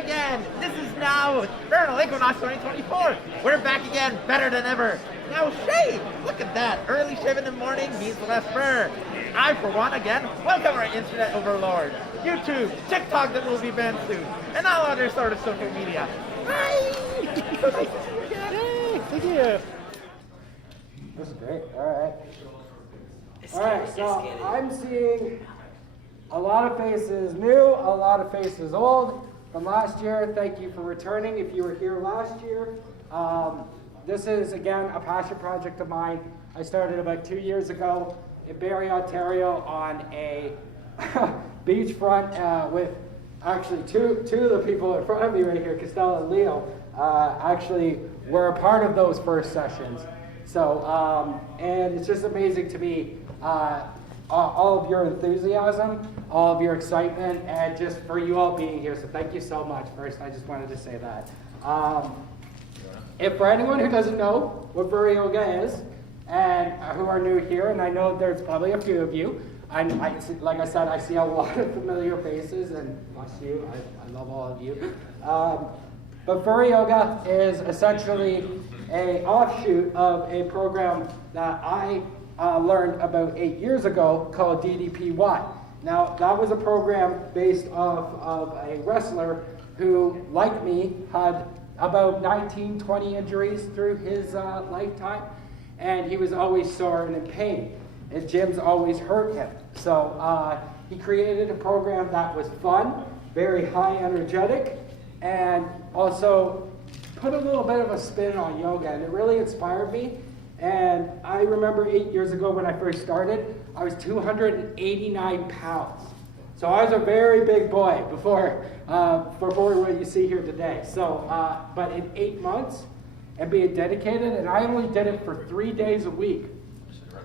again. This is now Furnal Equinox 2024. We're back again, better than ever. Now shave, look at that. Early shave in the morning means less fur. I, for one, again, welcome our internet overlord. YouTube, TikTok that will be banned soon, and all other sort of social media. Hi! So nice to see you again. Hey, thank you. This is great. All right, so I'm seeing a lot of faces new, a lot of faces old from last year. Thank you for returning if you were here last year. This is, again, a passion project of mine. I started about 2 years ago in Barrie, Ontario on a beachfront with actually two of the people in front of me right here, Costello and Leo, actually were a part of those first sessions. So, and it's just amazing to me, all of your enthusiasm, all of your excitement, and just for you all being here. So thank you so much. First, I just wanted to say that. If for anyone who doesn't know what Furry Yoga is, and who are new here, and I know there's probably a few of you, like I said, I see a lot of familiar faces, and bless you, I love all of you. But Furry Yoga is essentially an offshoot of a program that I learned about 8 years ago called DDPY. Now, that was a program based off of a wrestler who, like me, had about 19, 20 injuries through his lifetime, and he was always sore and in pain, and gyms always hurt him. So he created a program that was fun, very high energetic, and also put a little bit of a spin on yoga, and it really inspired me. And I remember 8 years ago when I first started, I was 289 pounds. So I was a very big boy before what you see here today. So, but in 8 months and being dedicated, and I only did it for 3 days a week.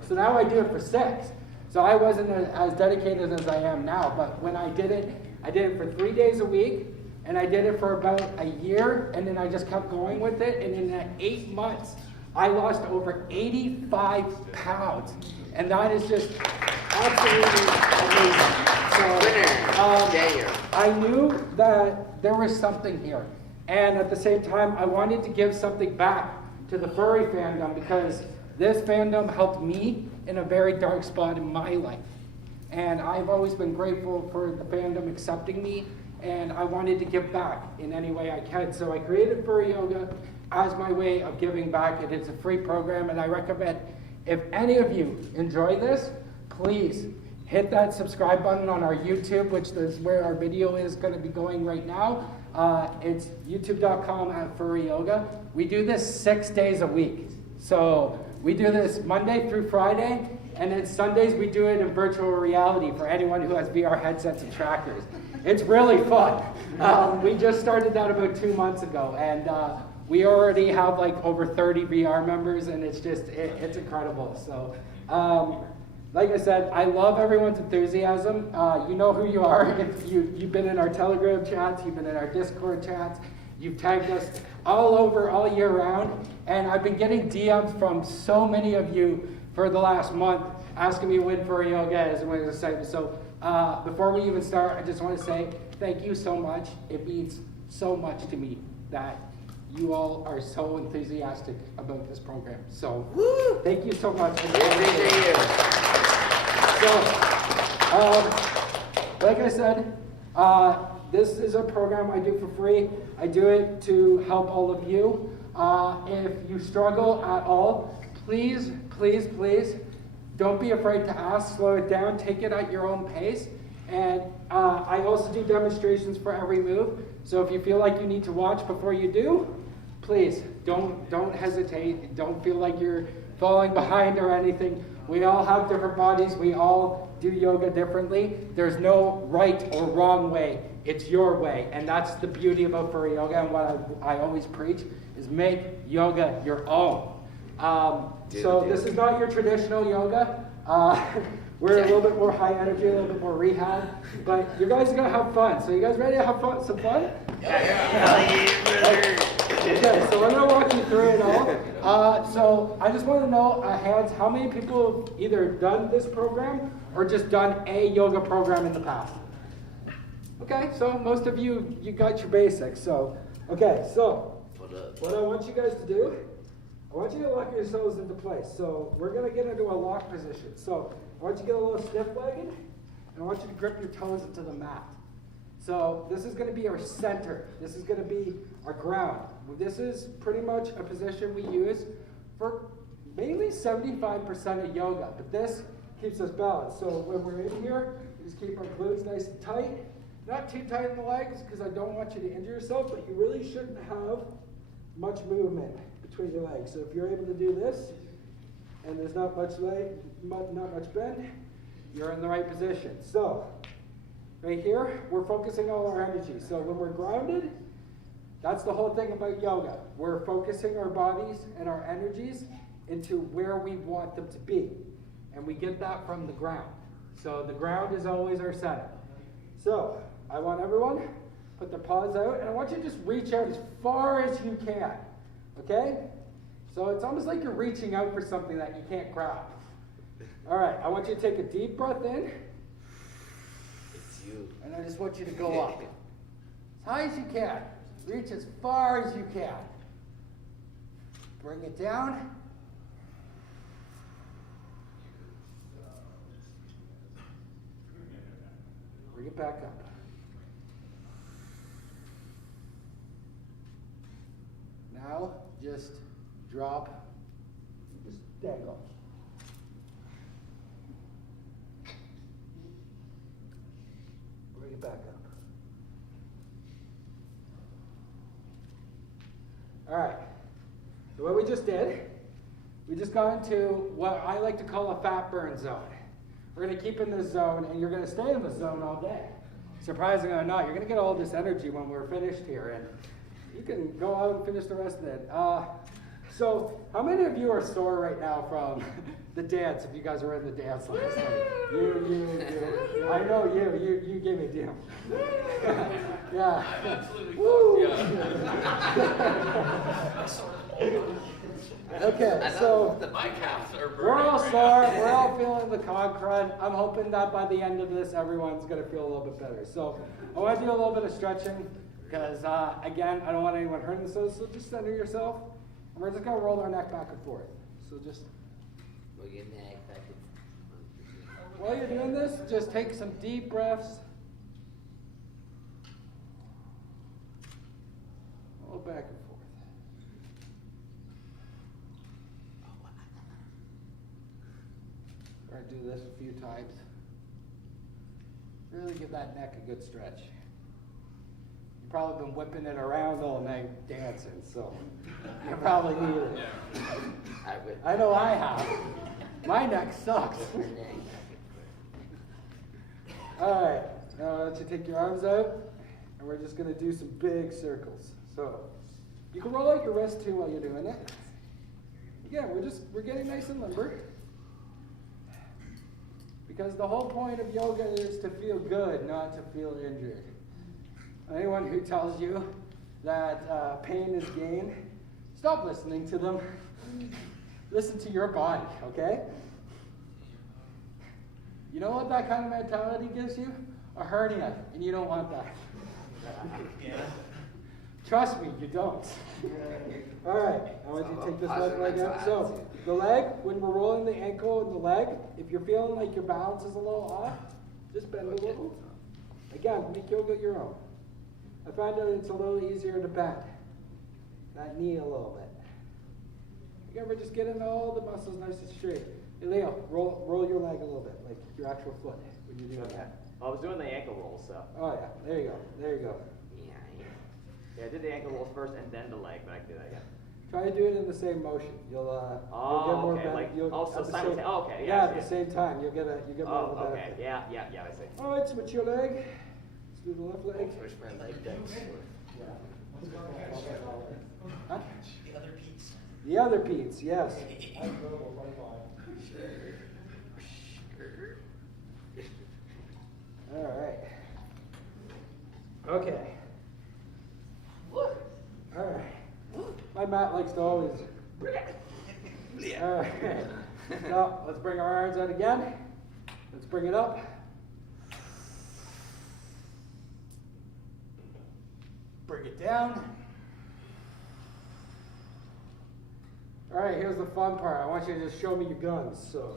So now I do it for 6. So I wasn't as dedicated as I am now, but when I did it for 3 days a week, and I did it for about a year, and then I just kept going with it, and in that 8 months, I lost over 85 pounds, and that is just absolutely amazing. So, I knew that there was something here, and at the same time, I wanted to give something back to the furry fandom because this fandom helped me in a very dark spot in my life, and I've always been grateful for the fandom accepting me, and I wanted to give back in any way I can. So I created Furry Yoga as my way of giving back. It is a free program, and I recommend if any of you enjoy this, please hit that subscribe button on our YouTube, which is where our video is going to be going right now. It's youtube.com/Furry Yoga. We do this 6 days a week. So we do this Monday through Friday, and then Sundays we do it in virtual reality for anyone who has VR headsets and trackers. It's really fun. We just started that about 2 months ago, and we already have like over 30 VR members, and it's just, it's incredible. So, like I said, I love everyone's enthusiasm. You know who you are. If you've been in our Telegram chats, you've been in our Discord chats, you've tagged us all over all year round, and I've been getting DMs from so many of you for the last month asking me when Furry Yoga is and when it's exciting. So before we even start, I just want to say thank you so much. It means so much to me that you all are so enthusiastic about this program. So thank you so much. So, like I said, this is a program I do for free. I do it to help all of you. If you struggle at all, please, please, please, don't be afraid to ask. Slow it down. Take it at your own pace. And I also do demonstrations for every move. So if you feel like you need to watch before you do, please don't hesitate. Don't feel like you're falling behind or anything. We all have different bodies. We all do yoga differently. There's no right or wrong way. It's your way. And that's the beauty about Furry Yoga. And what I always preach is make yoga your own. So this is not your traditional yoga. We're a little bit more high energy, a little bit more rehab, but you guys are gonna have fun. So you guys ready to have fun? Some fun? Yeah. Okay, so we're gonna walk you through it all. So I just want to know, hands, how many people have either done this program or just done a yoga program in the past? Okay, so most of you, you got your basics. So, okay, so what I want you guys to do, I want you to lock yourselves into place. So we're going to get into a lock position. So I want you to get a little stiff-legged, and I want you to grip your toes into the mat. So this is going to be our center. This is going to be our ground. This is pretty much a position we use for mainly 75% of yoga, but this keeps us balanced. So when we're in here, we just keep our glutes nice and tight. Not too tight in the legs because I don't want you to injure yourself, but you really shouldn't have much movement between your legs. So if you're able to do this, and there's not much bend, you're in the right position. So right here, we're focusing all our energy. So when we're grounded, that's the whole thing about yoga. We're focusing our bodies and our energies into where we want them to be. And we get that from the ground. So the ground is always our center. So I want everyone to put their paws out, and I want you to just reach out as far as you can. Okay? So it's almost like you're reaching out for something that you can't grab. All right, I want you to take a deep breath in. It's you. And I just want you to go up. As high as you can. Reach as far as you can. Bring it down. Bring it back up. Now, just drop, just dangle. Bring it back up. All right, so what we just did, we just got into what I like to call a fat burn zone. We're going to keep in this zone, and you're going to stay in this zone all day. Surprisingly or not, you're going to get all this energy when we're finished here, and you can go out and finish the rest of it. So how many of you are sore right now from the dance, if you guys were in the dance last night? You. I know you gave me a deal. Yeah. I'm absolutely Woo. Yeah. Okay, so my calves are burning. we're all right sore, now. we're all feeling the conk run. I'm hoping that by the end of this, everyone's gonna feel a little bit better. So I wanna do a little bit of stretching, because again, I don't want anyone hurting themselves, so just center yourself. And we're just gonna roll our neck back and forth. So just, Roll your neck back and while you're doing this, just take some deep breaths. Roll back and forth. We're gonna do this a few times. Really give that neck a good stretch. You've probably been whipping it around all night dancing, so you probably need it. I know I have. My neck sucks. All right, now I want you to take your arms out, and we're just gonna do some big circles. So you can roll out your wrist too while you're doing it. Again, we're getting nice and limber. Because the whole point of yoga is to feel good, not to feel injured. Anyone who tells you that pain is gain, stop listening to them. Listen to your body, okay? You know what that kind of mentality gives you? A hernia, and you don't want that. Yeah. Trust me, you don't. All right, I want you to take this left leg out. So the leg, when we're rolling the ankle and the leg, if you're feeling like your balance is a little off, just bend a little. Again, make yoga your own. I find that it's a little easier to bend that knee a little bit. Again, we're just getting all the muscles nice and straight. Hey Leo, roll your leg a little bit, like your actual foot when you're doing that. I was doing the ankle rolls, so. Oh yeah, there you go, there you go. Yeah, I did the ankle rolls first and then the leg, but I can do that again. Try to do it in the same motion. You'll get more okay, benefit. like, You'll, also at the simultaneously, same, okay, yeah, I at the see same time, you'll get more of the okay, benefit. yeah, I see. All right, switch your leg. Let's do the left leg. Switch my leg next. Huh? The other piece. The other Pete's, yes. All right. Okay. All right. My mat likes to always. All right. So let's bring our arms out again. Let's bring it up. bring it down. All right, here's the fun part. I want you to just show me your guns. So.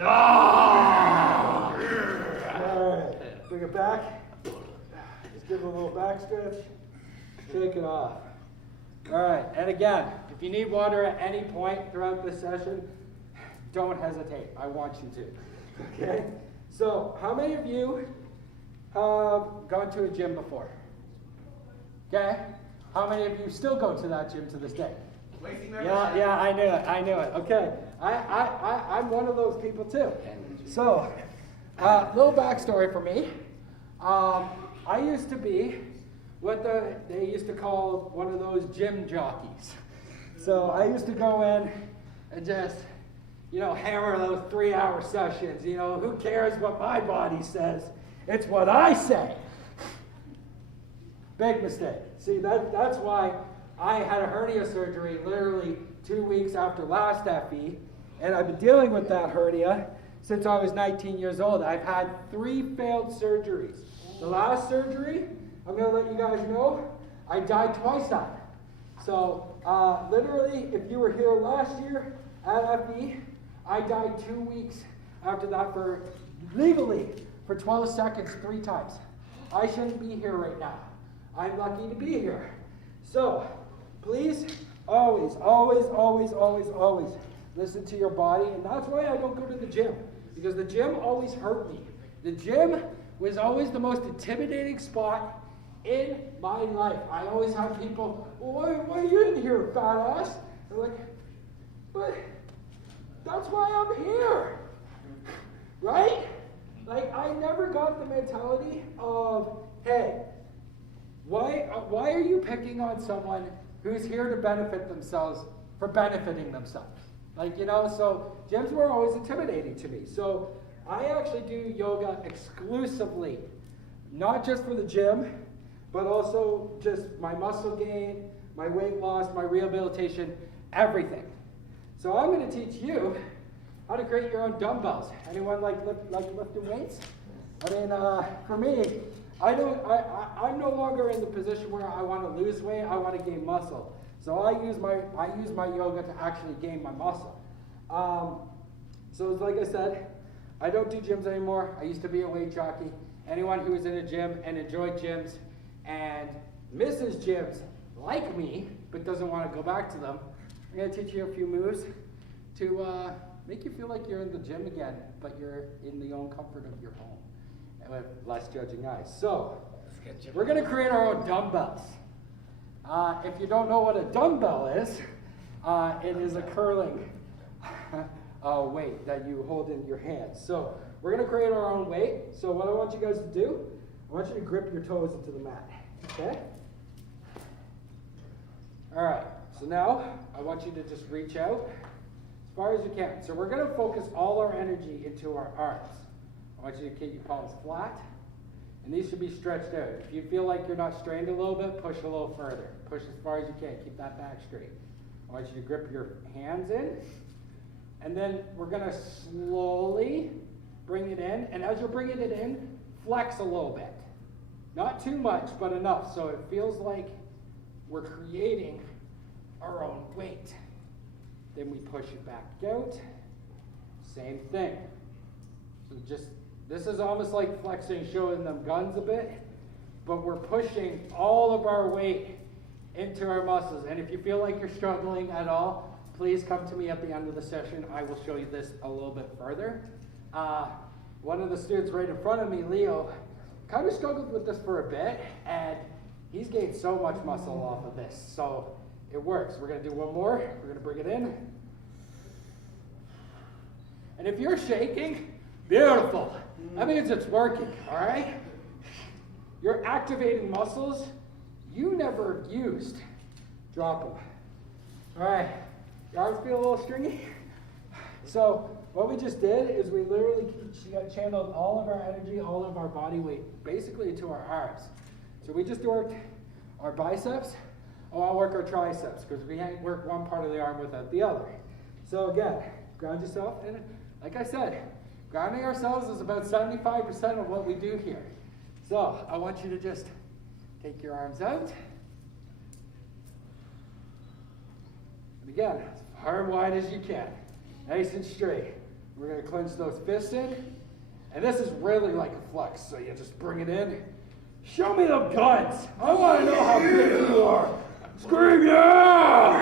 All right, bring it back. Just give it a little back stretch. Shake it off. All right, and again, if you need water at any point throughout this session, don't hesitate. I want you to. Okay? So, how many of you have gone to a gym before? Okay? How many of you still go to that gym to this day? Yeah, I knew it. Okay, I'm one of those people too. So, little backstory for me. I used to be what they used to call one of those gym jockeys. So I used to go in and just, hammer those 3-hour sessions. Who cares what my body says? It's what I say. Big mistake. See, that's why I had a hernia surgery literally 2 weeks after last FE, and I've been dealing with that hernia since I was 19 years old. I've had 3 failed surgeries. The last surgery, I'm going to let you guys know, I died twice at it. So, literally, if you were here last year at FE, I died 2 weeks after that legally, for 12 seconds 3 times. I shouldn't be here right now. I'm lucky to be here. So, please, always listen to your body. And that's why I don't go to the gym, because the gym always hurt me. The gym was always the most intimidating spot in my life. I always have people, why are you in here, fat ass? They're like, but that's why I'm here, right? Like, I never got the mentality of, hey, why are you picking on someone who's here to benefit themselves for benefiting themselves? So gyms were always intimidating to me. So I actually do yoga exclusively, not just for the gym, but also just my muscle gain, my weight loss, my rehabilitation, everything. So I'm going to teach you how to create your own dumbbells. Anyone like lifting weights? I mean, for me, I'm no longer in the position where I want to lose weight. I want to gain muscle. So I use my yoga to actually gain my muscle. So like I said, I don't do gyms anymore. I used to be a weight jockey. Anyone who was in a gym and enjoyed gyms and misses gyms like me, but doesn't want to go back to them, I'm going to teach you a few moves to make you feel like you're in the gym again, but you're in the own comfort of your home and with less judging eyes. So, we're going to create our own dumbbells. If you don't know what a dumbbell is, it is a curling weight that you hold in your hands. So, we're going to create our own weight. So, what I want you guys to do, I want you to grip your toes into the mat. Okay? All right. So now, I want you to just reach out as far as you can. So we're going to focus all our energy into our arms. I want you to keep your palms flat, and these should be stretched out. If you feel like you're not strained a little bit, push a little further. Push as far as you can. Keep that back straight. I want you to grip your hands in, and then we're going to slowly bring it in. And as you're bringing it in, flex a little bit. Not too much, but enough so it feels like we're creating our own weight. Then we push it back out. Same thing. So this is almost like flexing, showing them guns a bit, but we're pushing all of our weight into our muscles. And if you feel like you're struggling at all, please come to me at the end of the session. I will show you this a little bit further. One of the students right in front of me, Leo, kind of struggled with this for a bit, and he's gained so much muscle off of this. So it works. We're going to do one more. We're going to bring it in. And if you're shaking, beautiful. That means it's working, all right? You're activating muscles you never used. Drop them. All right. Your arms feel a little stringy? So what we just did is we literally channeled all of our energy, all of our body weight, basically into our arms. So we just worked our biceps. Oh, I'll work our triceps, because we can't work one part of the arm without the other. So again, ground yourself. And like I said, grounding ourselves is about 75% of what we do here. So I want you to just Take your arms out. And again, as far and wide as you can. Nice and straight. We're going to clench those fists in. And this is really like a flex, so you just bring it in. Show me the guns. I want to know how big you are. Scream, yeah!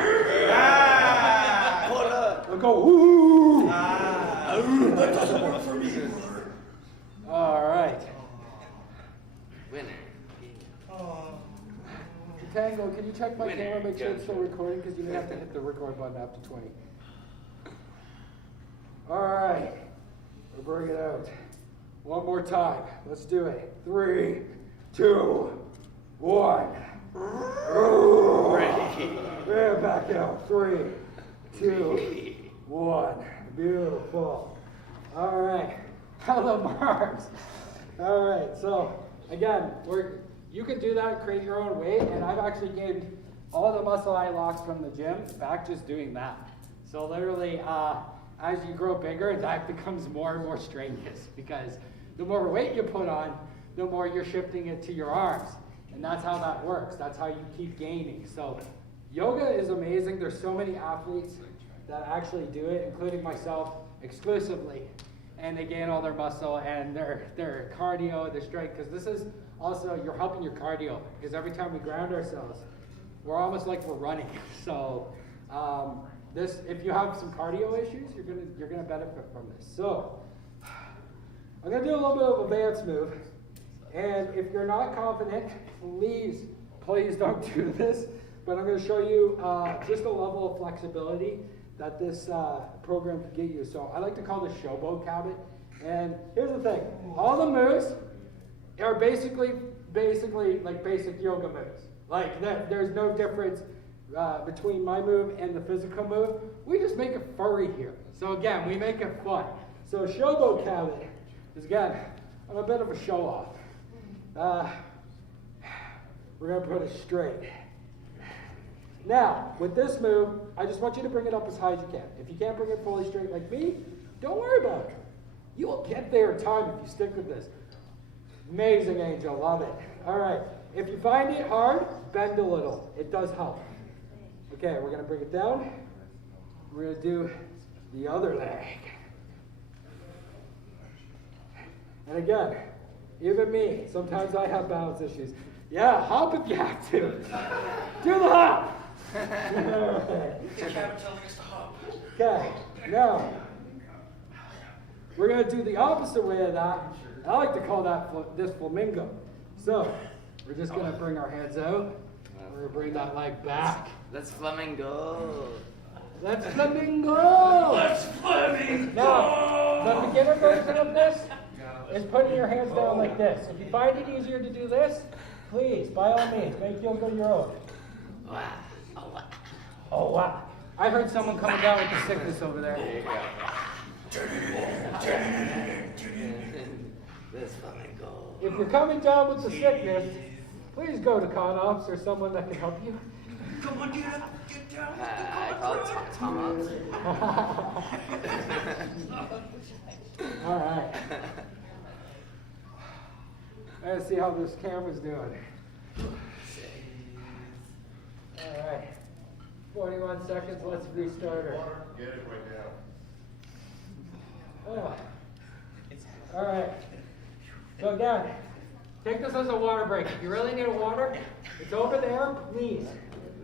Hold up. I'll go, ooh! That doesn't work for me. All right. Winner. Tango, can you check my camera, make sure it's still recording, because you may have to hit the record button after 20. All right. We'll bring it out. One more time. Let's do it. 3, 2, 1. Yeah, back out. 3, 2, 1. Beautiful. All right. Hello, Mars. All right. So again, you can do that, create your own weight, and I've actually gained all the muscle I lost from the gym back just doing that. So literally, as you grow bigger, that becomes more and more strenuous because the more weight you put on, the more you're shifting it to your arms. And that's how that works. That's how you keep gaining. So yoga is amazing. There's so many athletes that actually do it, including myself, exclusively. And they gain all their muscle and their cardio, their strength, because this is also, you're helping your cardio, because every time we ground ourselves, we're almost like we're running. So this, if you have some cardio issues, you're gonna benefit from this. So I'm gonna do a little bit of advanced move, and if you're not confident, please don't do this. But I'm gonna show you just a level of flexibility that this program can get you. So I like to call this showboat cabin. And here's the thing: all the moves are basically like basic yoga moves. Like there's no difference between my move and the physical move. We just make it furry here. So again, we make it fun. So showboat cabin is, again, I'm a bit of a show off. We're gonna put it straight. Now, with this move, I just want you to bring it up as high as you can. If you can't bring it fully straight like me, don't worry about it. You will get there in time if you stick with this. Amazing, Angel, love it. All right, if you find it hard, bend a little. It does help. Okay, we're gonna bring it down. We're gonna do the other leg. And again, even me, sometimes I have balance issues. Yeah, hop if you have to. Do the hop. Okay, now we're going to do the opposite way of that. I like to call that this flamingo. So we're just going to bring our hands out. We're going to bring that leg back. Let's flamingo. Let's flamingo. Let's flamingo. Now, the beginner version of this is putting your hands down like this. If you find it easier to do this, please, by all means, make yoga your own. Wow. Oh, wow. Oh, wow. I heard someone coming down with the sickness over there. There you go. Let's flamingo. If you're coming down with the sickness, please go to ConOps or someone that can help you. Come on, get up, get down. I call it Tom Ops. All right. Let's see how this camera's doing. All right. 41 seconds. Let's restart her. Get it right now. Oh. All right. So again, take this as a water break. If you really need a water, it's over there, please.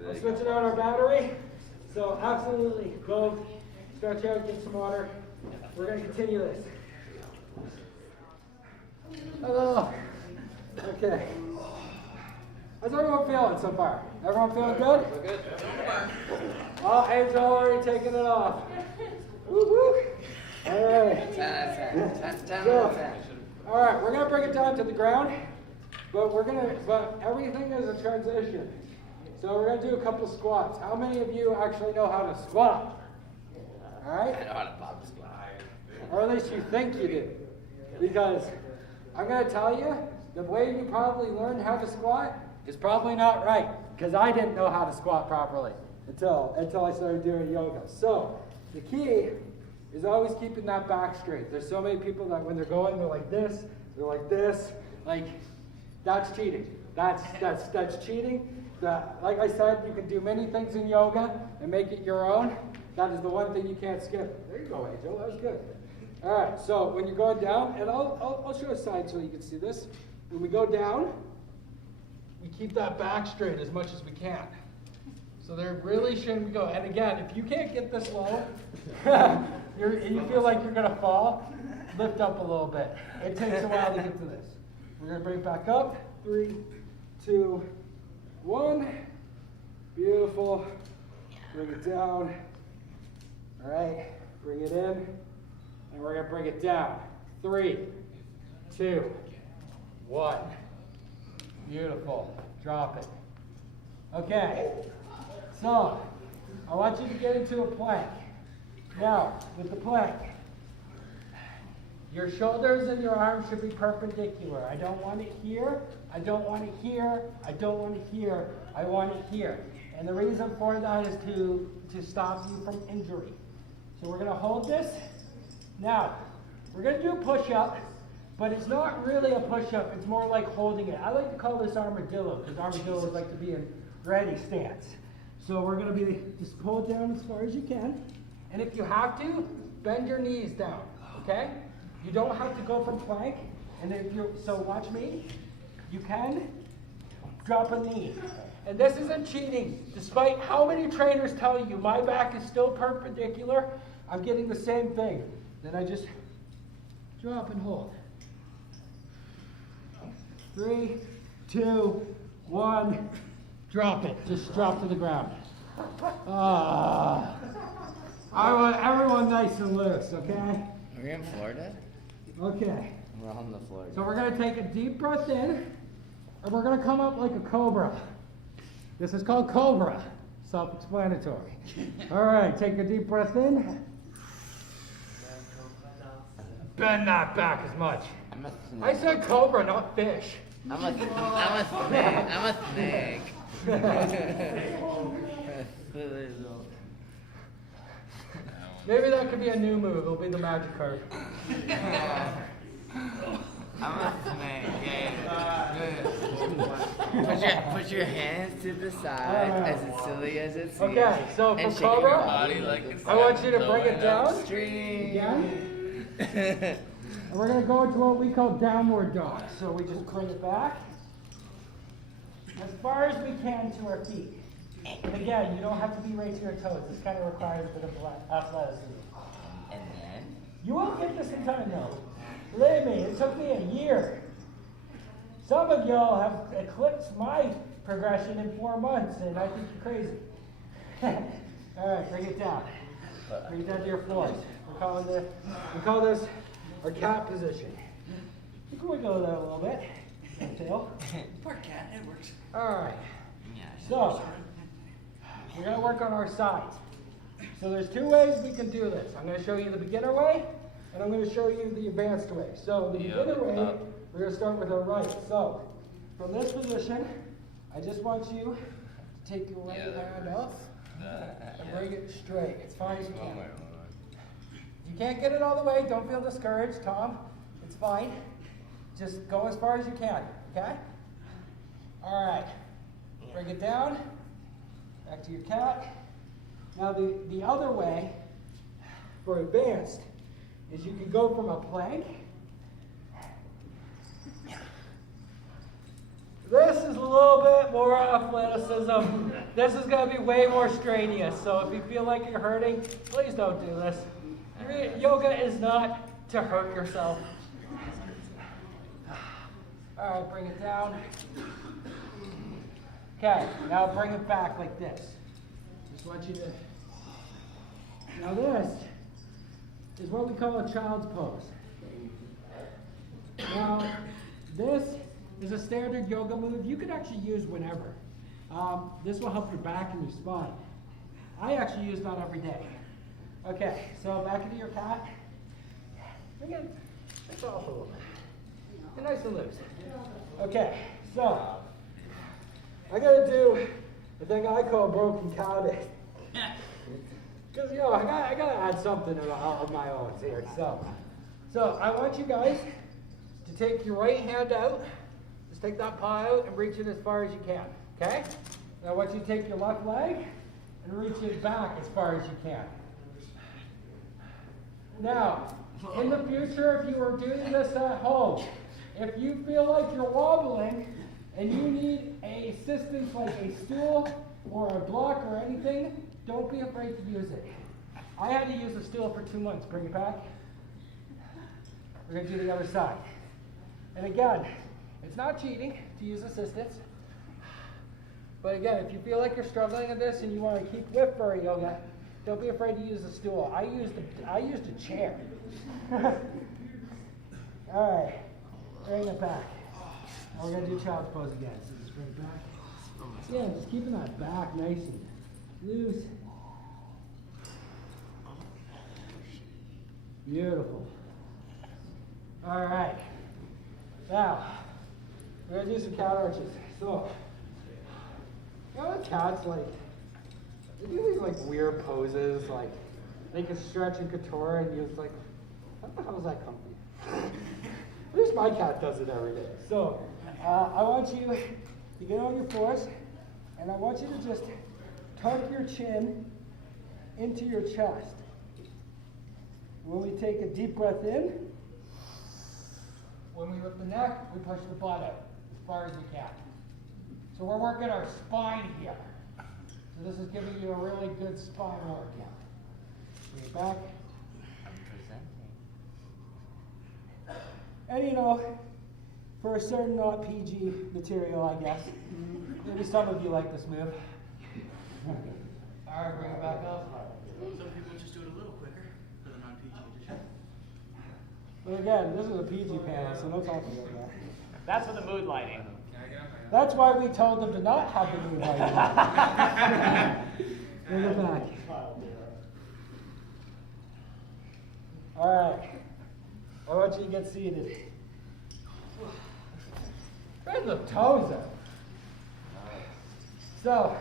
I'm switching out our battery. So absolutely, go stretch out, get some water. We're going to continue this. Hello. Okay. How's everyone feeling so far? Everyone feeling good? We're good. Oh, Angel already taking it off. Woo-hoo. All right. 10 So, all right, we're gonna bring it down to the ground, but everything is a transition. So we're gonna do a couple squats. How many of you actually know how to squat? All right. I know how to pop the squat. Or at least you think you do. Because I'm going to tell you, the way you probably learned how to squat is probably not right. Because I didn't know how to squat properly until I started doing yoga. So the key is always keeping that back straight. There's so many people that when they're going, they're like this, like That's cheating. That's cheating. Like I said, you can do many things in yoga and make it your own. That is the one thing you can't skip. There you go, Angel. That was good. All right. So when you're going down, and I'll show a side so you can see this. When we go down, we keep that back straight as much as we can. So there really shouldn't we go. And again, if you can't get this low, you feel like you're gonna fall, lift up a little bit. It takes a while to get to this. We're gonna bring it back up. 3, 2, 1. Beautiful. Bring it down. All right. Bring it in, and we're gonna bring it down. 3, 2, 1. Beautiful. Drop it. Okay. So, I want you to get into a plank. Now, with the plank, your shoulders and your arms should be perpendicular. I don't want it here. I don't want it here. I don't want it here. I want it here. And the reason for that is to stop you from injury. So we're going to hold this. Now, we're going to do a push-up, but it's not really a push-up. It's more like holding it. I like to call this armadillo, because armadillos like to be in ready stance. So we're going to be, just pull it down as far as you can. And if you have to, bend your knees down, okay? You don't have to go from plank. And if you're, so watch me. You can drop a knee. And this isn't cheating. Despite how many trainers tell you my back is still perpendicular, I'm getting the same thing. Then I just drop and hold. 3, 2, 1. Drop it. Just drop to the ground. I want everyone nice and loose, okay? Are we in Florida? Okay. We're on the floor. So we're going to take a deep breath in, and we're going to come up like a cobra. This is called cobra. Self-explanatory. All right, take a deep breath in. Bend that back as much. I said cobra, not fish. I'm a snake. Maybe that could be a new move. It'll be the magic card. I'm a snake. Put your hands to the side, as silly as it seems. Okay, so for and shake your cobra, body like it's I want you to bring it down. Upstream. Again. And we're going to go into what we call downward dog. So we just bring it back as far as we can to our feet. And again, you don't have to be right to your toes. This kind of requires a bit of athleticism. And then? You won't get this in time, though. Believe me, it took me a year. Some of y'all have eclipsed my progression in 4 months, and I think you're crazy. All right, bring it down. Bring it down to your floors. We call this our cat position. You can wiggle that a little bit. Tail. Poor cat, it works. All right. Yeah. So, we're going to work on our sides. So there's 2 ways we can do this. I'm going to show you the beginner way, and I'm going to show you the advanced way. So the beginner way, we're going to start with our right. So from this position, I just want you to take your right hand up and bring it straight as far as you can. If you can't get it all the way, don't feel discouraged, Tom. It's fine. Just go as far as you can, okay? All right. Bring it down. Back to your cat. Now the other way for advanced is you can go from a plank. This is a little bit more athleticism. This is going to be way more strenuous. So if you feel like you're hurting, please don't do this. Yoga is not to hurt yourself. All right, bring it down. Okay, now bring it back like this. Just want you to... Now this is what we call a child's pose. Now, this is a standard yoga move you can actually use whenever. This will help your back and your spine. I actually use that every day. Okay, so back into your cat. Bring it off a little bit. Get nice and loose. Okay, so I'm gonna do the thing I call broken cow day. Because I gotta add something of my own here. So I want you guys to take your right hand out as Just take that paw out and reach it as far as you can, okay? Now I want you to take your left leg and reach it back as far as you can. Now, in the future, if you are doing this at home, if you feel like you're wobbling and you need a assistance like a stool or a block or anything, don't be afraid to use it. I had to use a stool for 2 months. Bring it back. We're going to do the other side. And again, it's not cheating to use assistance. But again, if you feel like you're struggling with this and you want to keep with Furry Yoga, don't be afraid to use a stool. I used a chair. All right, bring it back. Now we're going to do child's pose again. So just bring it back. Yeah, just keeping that back nice and loose. Beautiful. All right. Now, we're going to do some cat arches. So, you know what cats like? They do these like weird poses, like they can stretch and contour, and you're just like, what the hell is that comfy? At least my cat does it every day. So, I want you to get on your fours, and I want you to just tuck your chin into your chest. When we take a deep breath in, when we lift the neck, we push the butt out as far as we can. So we're working our spine here. So this is giving you a really good spine workout. Bring it back. And you know, for a certain not PG material, I guess, maybe some of you like this move. All right, bring it back up. Some people just do it a little quicker for the non-PG edition. But again, this is a PG panel, so no talking about that. That's for the mood lighting. That's why we told them to not have the mood lighting. Bring it back. All right. I want you to get seated. Spread the toes out. So,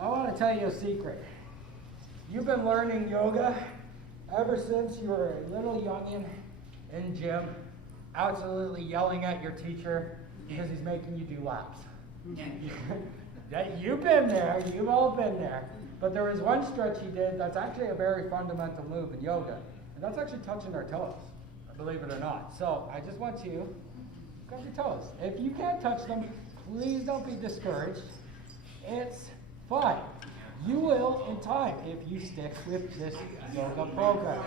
I want to tell you a secret. You've been learning yoga ever since you were a little youngin' in gym, absolutely yelling at your teacher because he's making you do laps. You've been there, you've all been there. But there was one stretch he did that's actually a very fundamental move in yoga, and that's actually touching our toes, believe it or not. So I just want you to touch your toes. If you can't touch them, please don't be discouraged. It's fine. You will in time if you stick with this yoga program.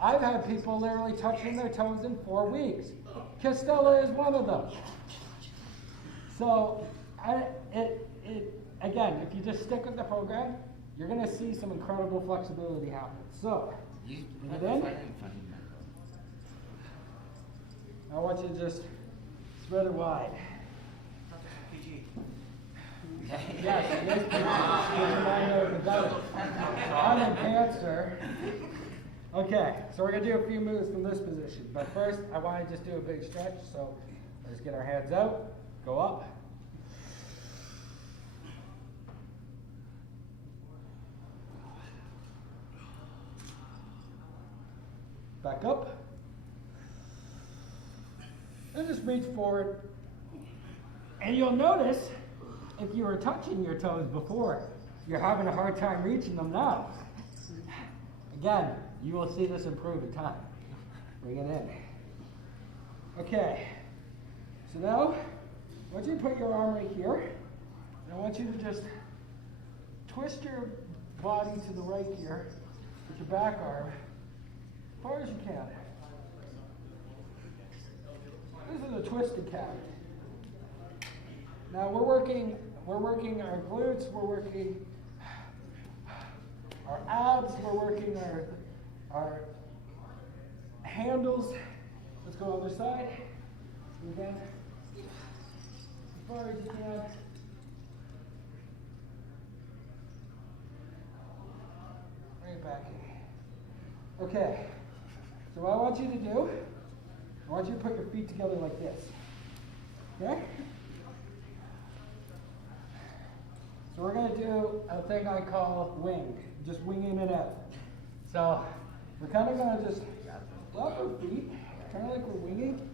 I've had people literally touching their toes in 4 weeks. Costella is one of them. So, again, if you just stick with the program, you're going to see some incredible flexibility happen. So, bring it in. I want you to just spread it wide. Yes, it is I'm in pants, sir. Okay, so we're going to do a few moves from this position. But first, I want to just do a big stretch. So let's get our hands out, go up. Back up. And just reach forward. And you'll notice, if you were touching your toes before, you're having a hard time reaching them now. Again, you will see this improve in time. Bring it in. Okay, so now, I want you to put your arm right here, and I want you to just twist your body to the right here, with your back arm, as far as you can. This is a twisted cat. Now we're working our glutes, we're working our abs, we're working our handles. Let's go other side. Again, as far as you can. Bring it back in. Okay, so what I want you to do, I want you to put your feet together like this. Okay? So we're going to do a thing I call wing, just winging it out. So we're kind of going to just flop our feet, kind of like we're winging,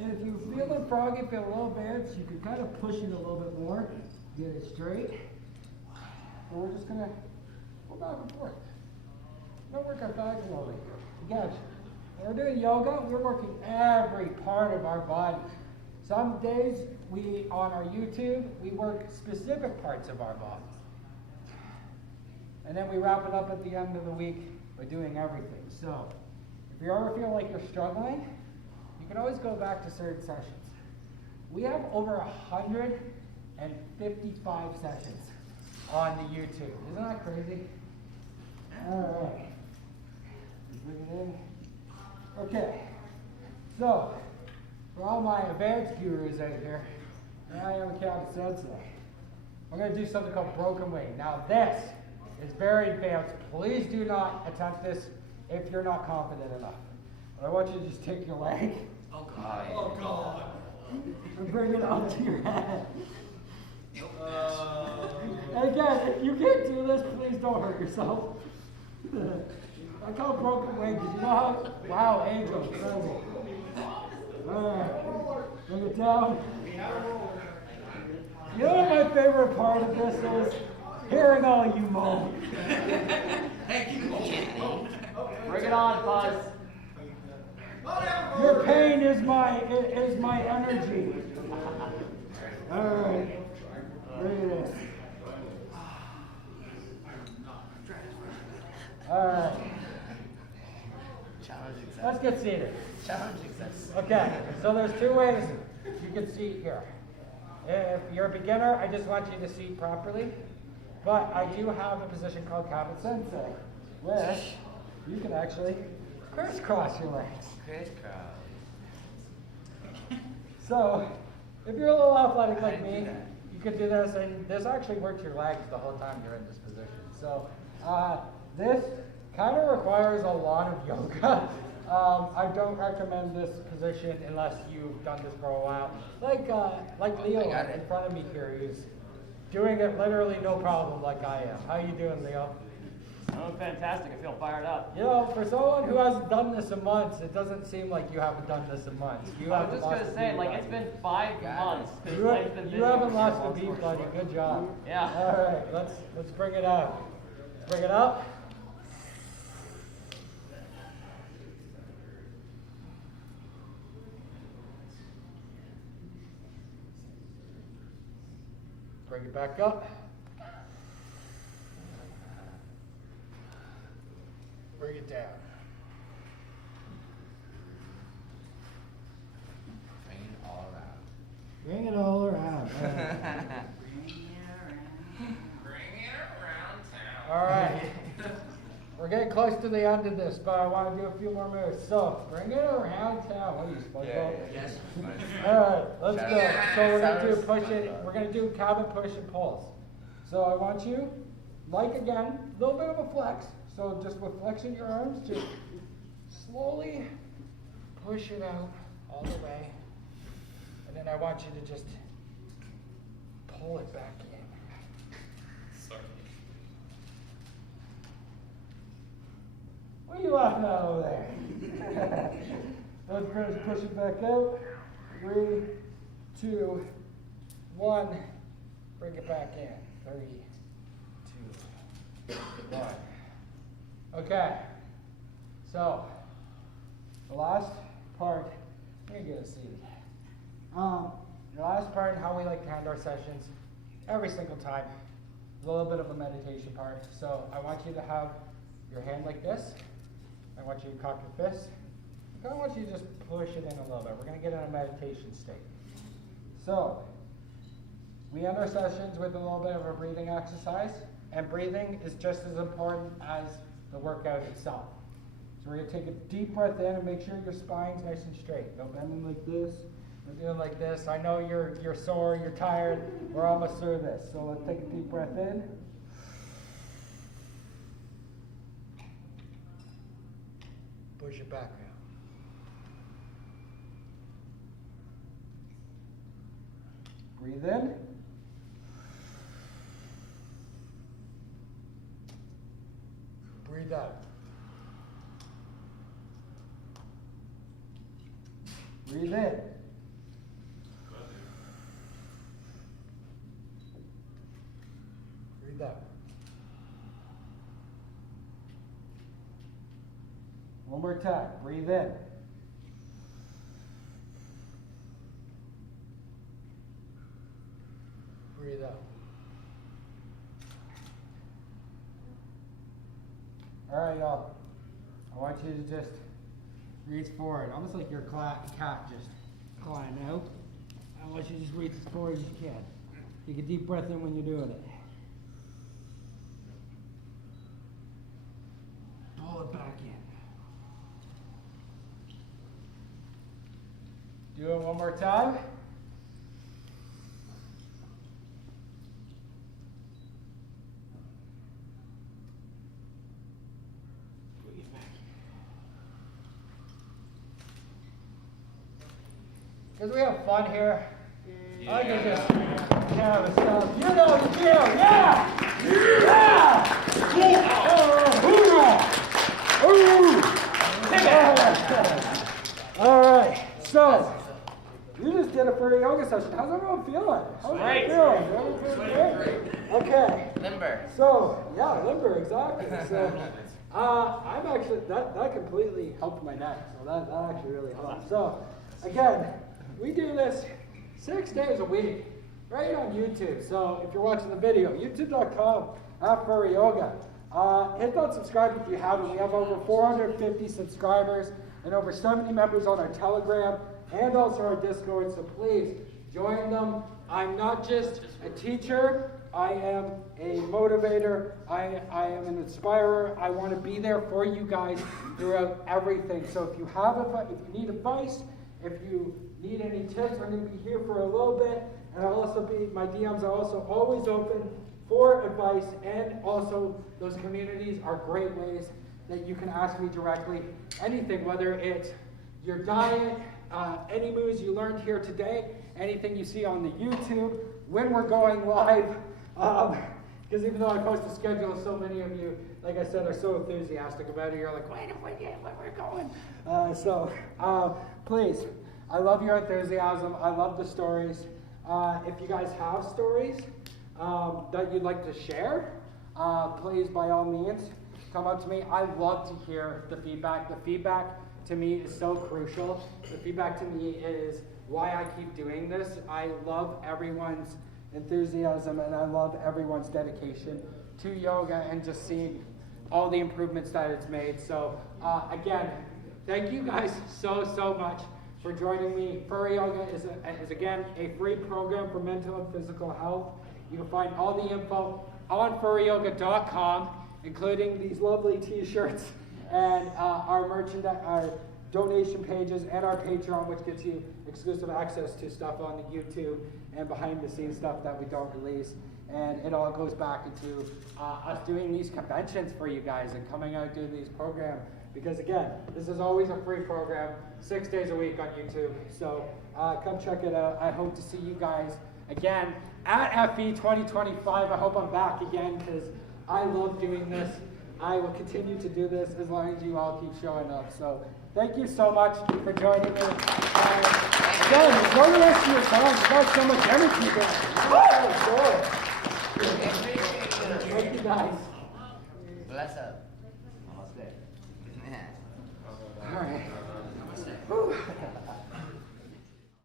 And if you feel the froggy feel a little bad, you can kind of push it a little bit more, get it straight. So we're just gonna go back and forth. Don't work our back a little bit. Again, when we're doing yoga, we're working every part of our body. Some days on our YouTube, we work specific parts of our body. And then we wrap it up at the end of the week by doing everything. So if you ever feel like you're struggling, you can always go back to certain sessions. We have over 155 sessions on the YouTube. Isn't that crazy? All right. Bring it in. Okay. So, for all my advanced gurus out here, I am Captain Sensei. I'm going to do something called broken wing. Now this is very advanced. Please do not attempt this if you're not confident enough. I want you to just take your leg. Oh God. Oh God. And bring it up to your head. And again, if you can't do this, please don't hurt yourself. I call it broken wing because you know how, wow, Angel, crazy. Alright, bring it down. You know what my favorite part of this is? Hearing all you moan. Bring it on, Fuzz. Your pain is my energy. Alright, bring it in. Alright. Let's get seated. Challenging success. Okay, so there's two ways you can seat here. If you're a beginner, I just want you to seat properly. But I do have a position called Captain Sensei, where you can actually crisscross your legs. Crisscross. So, if you're a little athletic like me, you could do this, and this actually works your legs the whole time you're in this position. So, this kind of requires a lot of yoga. I don't recommend this position unless you've done this for a while. Like Leo in front of me here, who's doing it literally no problem like I am. How you doing, Leo? Oh, fantastic. I feel fired up. You know, for someone who hasn't done this in months, it doesn't seem like you haven't done this in months. I was just going to say, like, it's been 5 months. You haven't lost a beat, buddy. Good job. Yeah. All right, let's bring it up. Bring it up. Bring it back up. Bring it down. Bring it all around. Bring it all around. All right. We're getting close to the end of this, but I want to do a few more moves. So, bring it around town. What are you, SpongeBob? Yes. All right, let's go. So we're going to do push it. We're going to do cabin push and pulls. So I want you, like again, a little bit of a flex. So just with flexing your arms, just slowly push it out all the way. And then I want you to just pull it back in. Sorry. What are you laughing at over there? Let's push it back out. 3, 2, 1. Bring it back in. 3, 2, 1. Okay. So, the last part, I'm going to get a seat. The last part, how we like to end our sessions, every single time, is a little bit of a meditation part. So, I want you to have your hand like this. I want you to cock your fist. I want you to just push it in a little bit. We're going to get in a meditation state. So, we end our sessions with a little bit of a breathing exercise. And breathing is just as important as the workout itself. So we're going to take a deep breath in and make sure your spine's nice and straight. No bending like this. We're doing like this. I know you're sore, you're tired. We're almost through this. So let's take a deep breath in. Push it back now. Breathe in. Breathe out. Breathe in. Breathe out. One more time. Breathe in. Breathe out. All right, y'all. I want you to just reach forward, almost like your cat just clawing out. I want you to just reach as forward as you can. Take a deep breath in when you're doing it. Pull it back in. Do it one more time. Because we have fun here. Yeah. I can just have a stuff. You know the deal. Yeah! Yeah! All right. So, you just did a Furry Yoga session. How's everyone feeling? How's everyone feeling? Great. Okay. Limber. So, yeah, limber, exactly. So, I'm actually, that completely helped my neck. So, that actually really helped. So, again, we do this 6 days a week, right on YouTube. So if you're watching the video, youtube.com/Furry Yoga. Hit that subscribe if you haven't. We have over 450 subscribers and over 70 members on our Telegram and also our Discord. So please join them. I'm not just a teacher. I am a motivator. I am an inspirer. I want to be there for you guys throughout everything. So if you need advice, if you need any tips, I'm going to be here for a little bit, and my DMs are also always open for advice, and also those communities are great ways that you can ask me directly anything, whether it's your diet, any moves you learned here today, anything you see on the YouTube, when we're going live, because even though I post a schedule, so many of you, like I said, are so enthusiastic about it. You're like, wait a minute, where we're going. Please, I love your enthusiasm. I love the stories. If you guys have stories that you'd like to share, please, by all means, come up to me. I love to hear the feedback. The feedback to me is so crucial. The feedback to me is why I keep doing this. I love everyone's enthusiasm, and I love everyone's dedication to yoga and just seeing all the improvements that it's made. So again, thank you guys so much for joining me. Furry Yoga is again a free program for mental and physical health. You can find all the info on furryyoga.com, including these lovely t-shirts and our merchandise, our donation pages, and our Patreon, which gets you exclusive access to stuff on the YouTube and behind the scenes stuff that we don't release. And it all goes back into us doing these conventions for you guys and coming out doing these programs. Because again, this is always a free program, 6 days a week on YouTube. So come check it out. I hope to see you guys again at FE 2025. I hope I'm back again because I love doing this. I will continue to do this as long as you all keep showing up. So thank you so much for joining me. Again, enjoy the rest of your time. You got so much energy there. Thank you guys. Bless up.